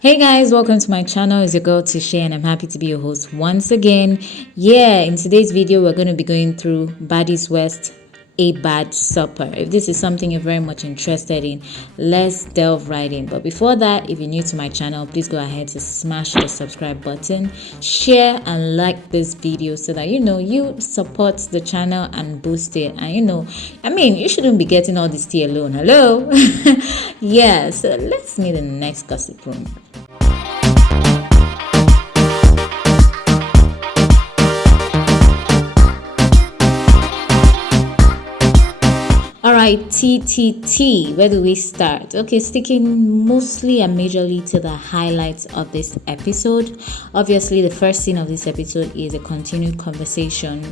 Hey guys, welcome to my channel. It's your girl Tisha and I'm happy to be your host once again. Yeah, in today's video we're going to be going through Baddies West, A Bad Supper. If this is something you're very much interested in, let's delve right in. But before that, if you're new to my channel, please go ahead to smash the subscribe button, share and like this video so that you support the channel and boost it. And you shouldn't be getting all this tea alone. Hello. Yeah, so let's meet in the next gossip room. Alright, TTT, where do we start? Okay, sticking mostly and majorly to the highlights of this episode. Obviously, the first scene of this episode is a continued conversation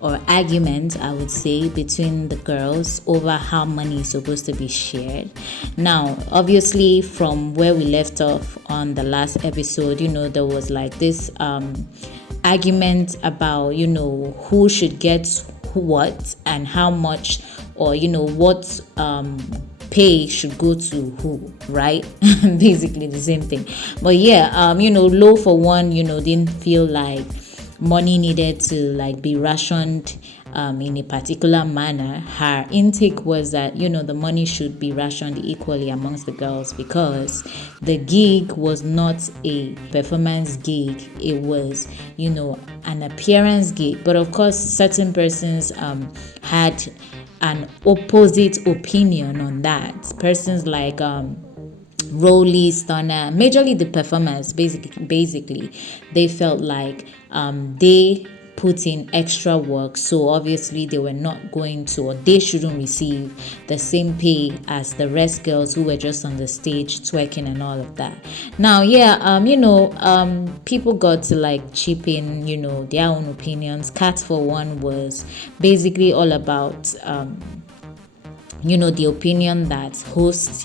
or argument, I would say, between the girls over how money is supposed to be shared. Now, obviously, from where we left off on the last episode, there was like this argument about, who should get what and how much, or what pay should go to who, right? Basically the same thing. But yeah, Low for one, didn't feel like money needed to like be rationed in a particular manner. Her intake was that the money should be rationed equally amongst the girls, because the gig was not a performance gig, it was an appearance gig. But of course certain persons had an opposite opinion on that. Persons like Rolly, Stunner, majorly the performers, basically they felt like they put in extra work, so obviously they were not going to, or they shouldn't receive the same pay as the rest girls who were just on the stage twerking and all of that. Now people got to like chip in their own opinions. Kat for one was basically all about the opinion that hosts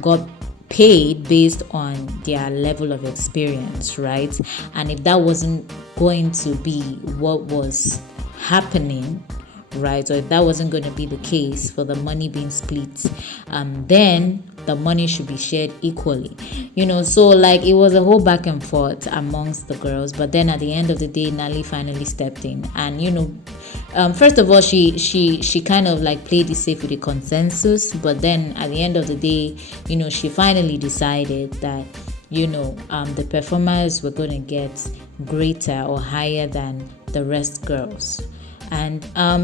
got paid based on their level of experience, right? And if that wasn't going to be what was happening, right, or if that wasn't going to be the case for the money being split, then the money should be shared equally. So like it was a whole back and forth amongst the girls. But then at the end of the day, Nali finally stepped in, and first of all, she kind of like played it safe with the consensus. But then at the end of the day, she finally decided that the performers were going to get greater or higher than the rest girls. And I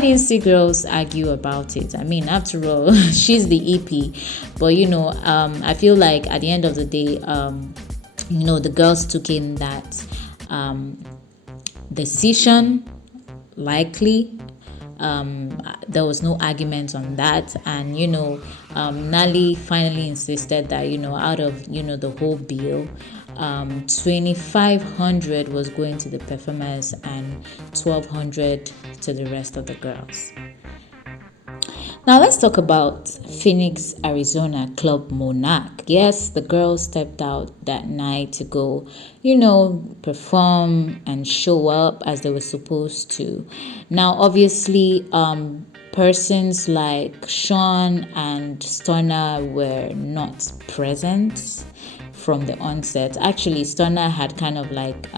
didn't see girls argue about it. I mean, after all, she's the EP. But I feel like at the end of the day, the girls took in that decision likely. There was no argument on that. And Nali finally insisted that out of the whole bill, 2,500 was going to the performers and 1,200 to the rest of the girls. Now let's talk about Phoenix, Arizona Club Monarch. Yes, the girls stepped out that night to go, perform and show up as they were supposed to. Now, obviously, persons like Sean and Stunner were not present from the onset. Actually, Stunner had kind of like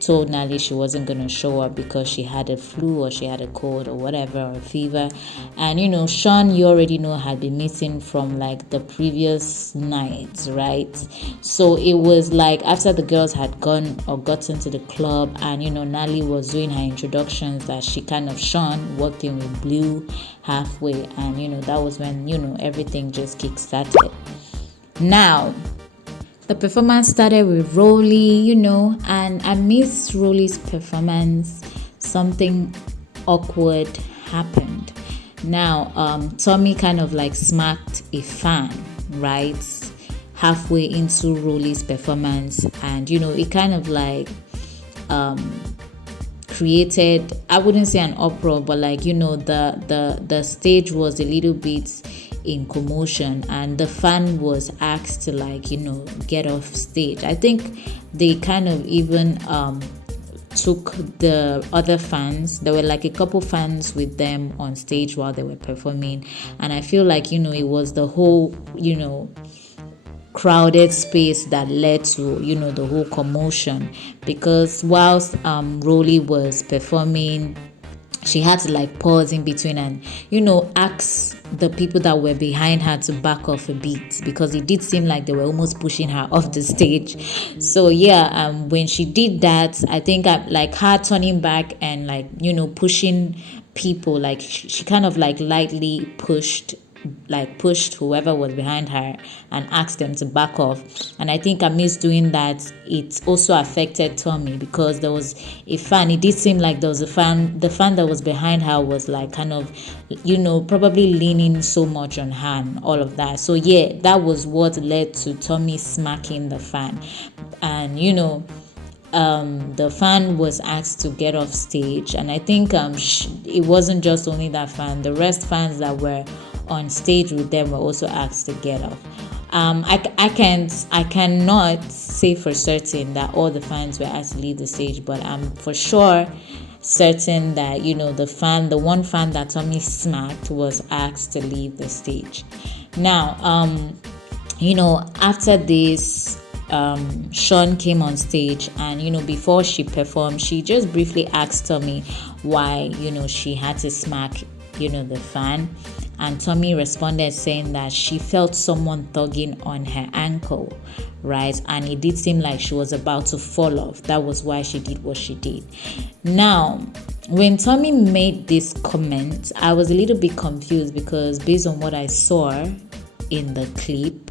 told Nali she wasn't going to show up because she had a flu or she had a cold or whatever, or a fever. And Sean, you already know, had been missing from like the previous nights, right? So it was like after the girls had gone or gotten to the club, and Nali was doing her introductions, that she kind of Sean walked in with Blue halfway, and that was when everything just kick-started. Now the performance started with Rolly, and amidst Rolly's performance, something awkward happened. Now, Tommie kind of like smacked a fan, right, halfway into Rolly's performance, and it kind of like created, I wouldn't say an uproar, but like the stage was a little bit in commotion, and the fan was asked to like get off stage. I think they kind of even took the other fans. There were like a couple fans with them on stage while they were performing, and I feel like it was the whole crowded space that led to, the whole commotion. Because whilst Rolly was performing, she had to like pause in between and ask the people that were behind her to back off a bit, because it did seem like they were almost pushing her off the stage. So yeah, when she did that, I think like her turning back and like pushing people, like she kind of like lightly pushed whoever was behind her and asked them to back off. And I think amidst doing that, it also affected Tommie, because there was a fan. It did seem like there was a fan. The fan that was behind her was like kind of, probably leaning so much on her and all of that. So yeah, that was what led to Tommie smacking the fan. And the fan was asked to get off stage, and I think it wasn't just only that fan. The rest fans that were on stage with them were also asked to get off. I cannot say for certain that all the fans were asked to leave the stage, but I'm for sure certain that the one fan that Tommie smacked was asked to leave the stage. Now, after this, Sean came on stage, and before she performed, she just briefly asked Tommie why she had to smack the fan. And Tommie responded saying that she felt someone tugging on her ankle, right? And it did seem like she was about to fall off. That was why she did what she did. Now, when Tommie made this comment, I was a little bit because based on what I saw in the clip,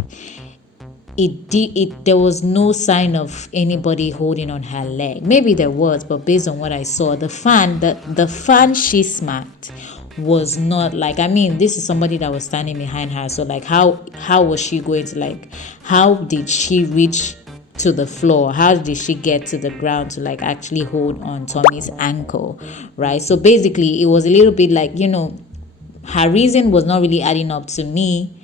there was no sign of anybody holding on her leg. Maybe there was, but based on what I saw, the fan she smacked was not like, this is somebody that was standing behind her. So like how was she going to, like, how did she reach to the floor? How did she get to the ground to like actually hold on Tommie's ankle, right? So basically it was a little bit like, her reason was not really adding up to me,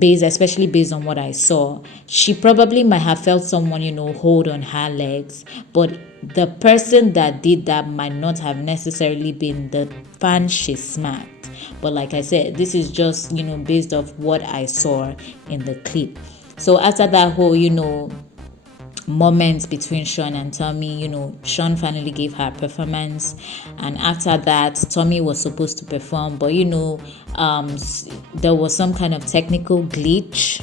especially based on what I saw. She probably might have felt someone, hold on her legs, but the person that did that might not have necessarily been the fan she smacked. But like I said, this is just, based off what I saw in the clip. So after that whole, moments between Sean and Tommie, Sean finally gave her performance, and after that Tommie was supposed to perform, but there was some kind of technical glitch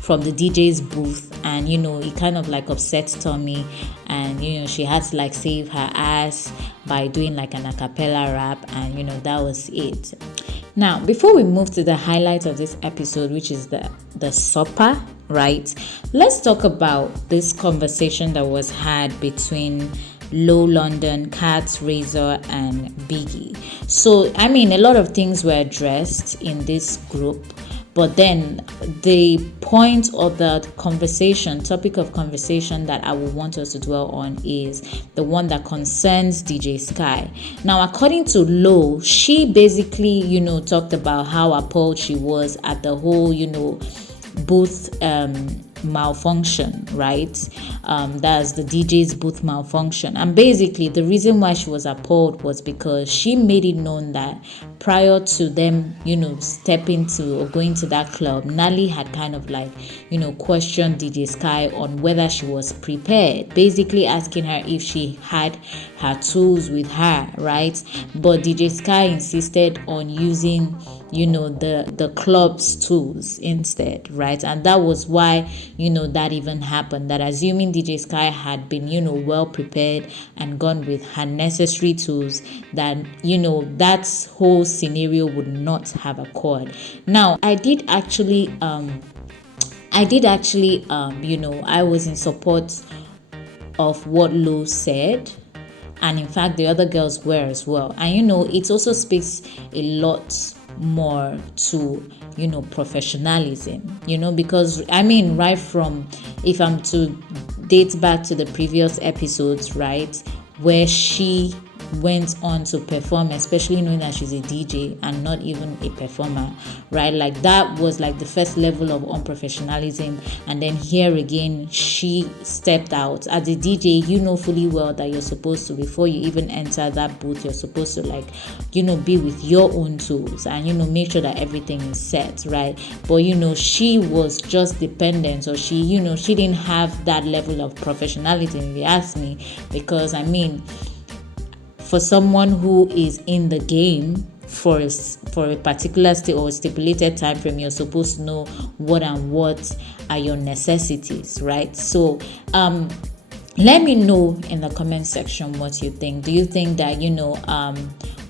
from the DJ's booth, and it kind of like upset Tommie, and she had to like save her ass by doing like an a cappella rap, and that was it. Now, before we move to the highlight of this episode, which is the supper, right? Let's talk about this conversation that was had between Low London, Kat, Razor, and Biggie. So, a lot of things were addressed in this group, but then the point of the topic of conversation that I would want us to dwell on is the one that concerns DJ Sky. Now, according to Low, she basically, talked about how appalled she was at the whole, booth malfunction, right? That's the DJ's booth malfunction. And basically the reason why she was appalled was because she made it known that prior to them, stepping to or going to that club, Nali had kind of like, questioned DJ Sky on whether she was prepared, basically asking her if she had her tools with her, right? But DJ Sky insisted on using the club's tools instead, right? And that was why that even happened, that assuming DJ Sky had been well prepared and gone with her necessary tools, that that whole scenario would not have occurred. Now, I was in support of what Lo said, and in fact the other girls were as well. And it also speaks a lot more to professionalism, because right from, if I'm to date back to the previous episodes, right, where she went on to perform, especially knowing that she's a DJ and not even a performer, right? Like that was like the first level of unprofessionalism. And then here again, she stepped out as a DJ. You know fully well that you're supposed to, before you even enter that booth, you're supposed to like, be with your own tools and make sure that everything is set, right? But she was just dependent, or she didn't have that level of professionalism, if you ask me, because for someone who is in the game for a particular or stipulated time frame, you're supposed to know what are your necessities, right? So let me know in the comment section what you think. Do you think that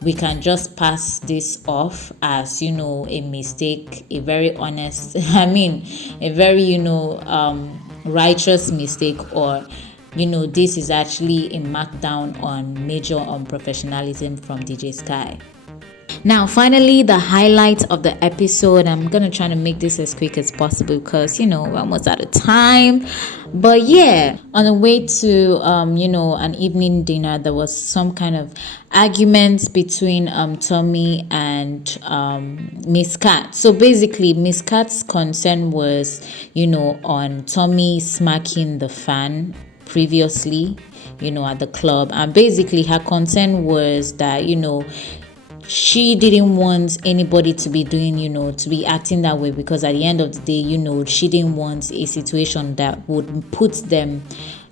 we can just pass this off as a mistake, a very honest a very righteous mistake, or this is actually a markdown on major unprofessionalism from DJ Sky? Now, finally, the highlight of the episode. I'm going to try to make this as quick as possible because, we're almost out of time. But yeah, on the way to, an evening dinner, there was some kind of argument between Tommie and ms.kat. So basically, ms.kat's concern was, on Tommie smacking the fan previously, at the club. And basically, her concern was that, she didn't want anybody to be doing, to be acting that way, because at the end of the day, she didn't want a situation that would put them,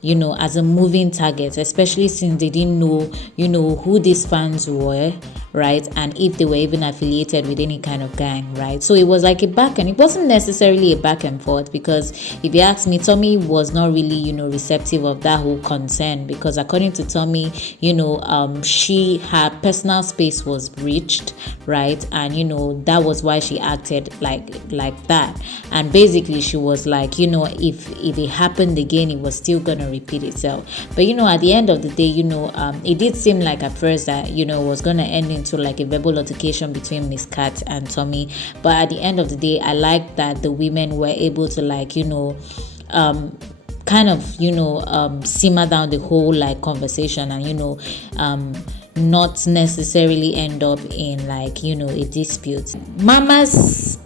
as a moving target, especially since they didn't know, who these fans were, right? And if they were even affiliated with any kind of gang, right? So it was like it wasn't necessarily a back and forth, because if you ask me, Tommie was not really, receptive of that whole concern, because according to Tommie, her personal space was breached, right? And that was why she acted like that. And basically she was like, if it happened again, it was still gonna repeat itself. But at the end of the day, it did seem like at first that it was gonna end into like a verbal altercation between ms.kat and Tommie. But at the end of the day, I like that the women were able to like kind of simmer down the whole like conversation, and not necessarily end up in like a dispute. Mama's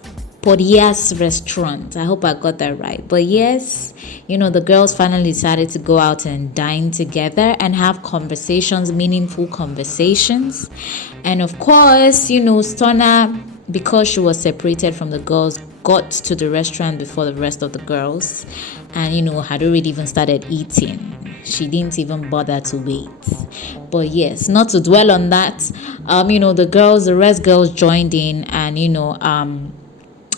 BADDIES restaurant. I hope I got that right. But yes, the girls finally decided to go out and dine together and have conversations, meaningful conversations. And of course, Stunner, because she was separated from the girls, got to the restaurant before the rest of the girls, and had already even started eating. She didn't even bother to wait. But yes, not to dwell on that, the rest girls joined in, and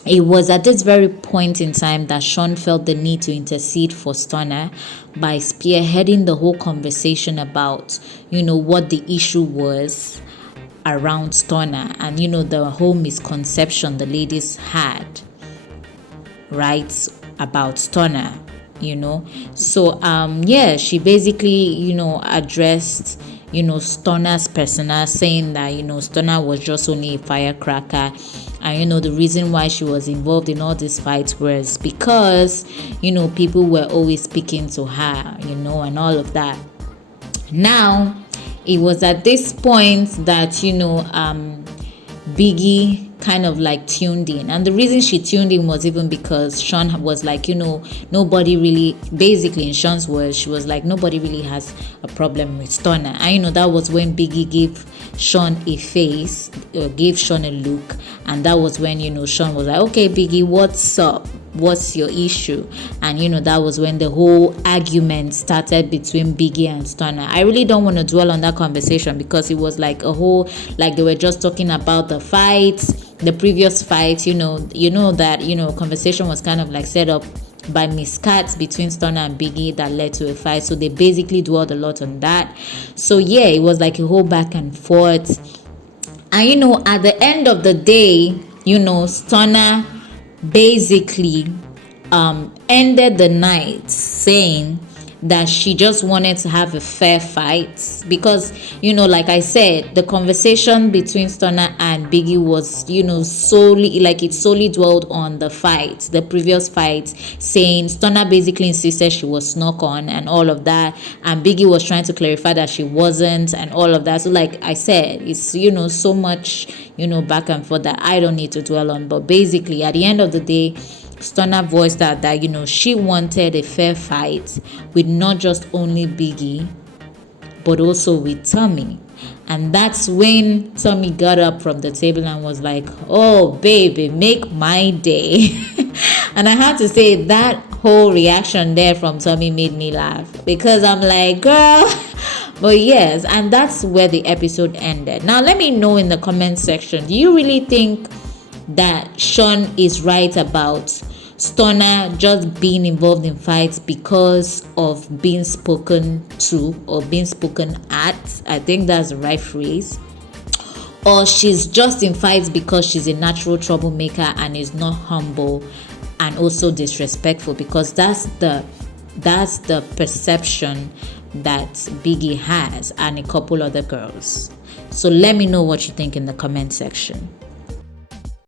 it was at this very point in time that Sean felt the need to intercede for Stunner by spearheading the whole conversation about, what the issue was around Stunner, and, the whole misconception the ladies had, right, about Stunner, So, she basically, addressed, Stunner's persona, saying that, Stunner was just only a firecracker. And the reason why she was involved in all these fights was because people were always speaking to her, and all of that. Now it was at this point that Biggie kind of like tuned in, and the reason she tuned in was even because Sean was like, nobody really, basically in Sean's words, she was like, nobody really has a problem with Stunner. And that was when Biggie gave Sean a face, gave Sean a look, and that was when Sean was like, okay Biggie, what's up, what's your issue? And that was when the whole argument started between Biggie and Stunner. I really don't want to dwell on that conversation, because it was like a whole, like they were just talking about the fights, the previous fight, that conversation was kind of like set up by ms.kat between Stunner and Biggie that led to a fight. So they basically dwelled a lot on that. So yeah, it was like a whole back and forth. And at the end of the day, Stunner basically ended the night saying that she just wanted to have a fair fight, because like I said, the conversation between Stunner and Biggie was solely, like, it solely dwelled on the previous fight, saying Stunner basically insisted she was snuck on and all of that, and Biggie was trying to clarify that she wasn't and all of that. So like I said, it's so much back and forth that I don't need to dwell on. But basically, at the end of the day, Stunner voiced that she wanted a fair fight with not just only Biggie, but also with Tommie. And that's when Tommie got up from the table and was like, "Oh, baby, make my day." And I had to say, that whole reaction there from Tommie made me laugh, because I'm like, girl. But yes, and that's where the episode ended. Now, let me know in the comment section, do you really think that Sean is right about Stunner just being involved in fights because of being spoken to or being spoken at? I think that's the right phrase. Or she's just in fights because she's a natural troublemaker and is not humble and also disrespectful, because that's the perception that Biggie has and a couple other girls. So let me know what you think in the comment section.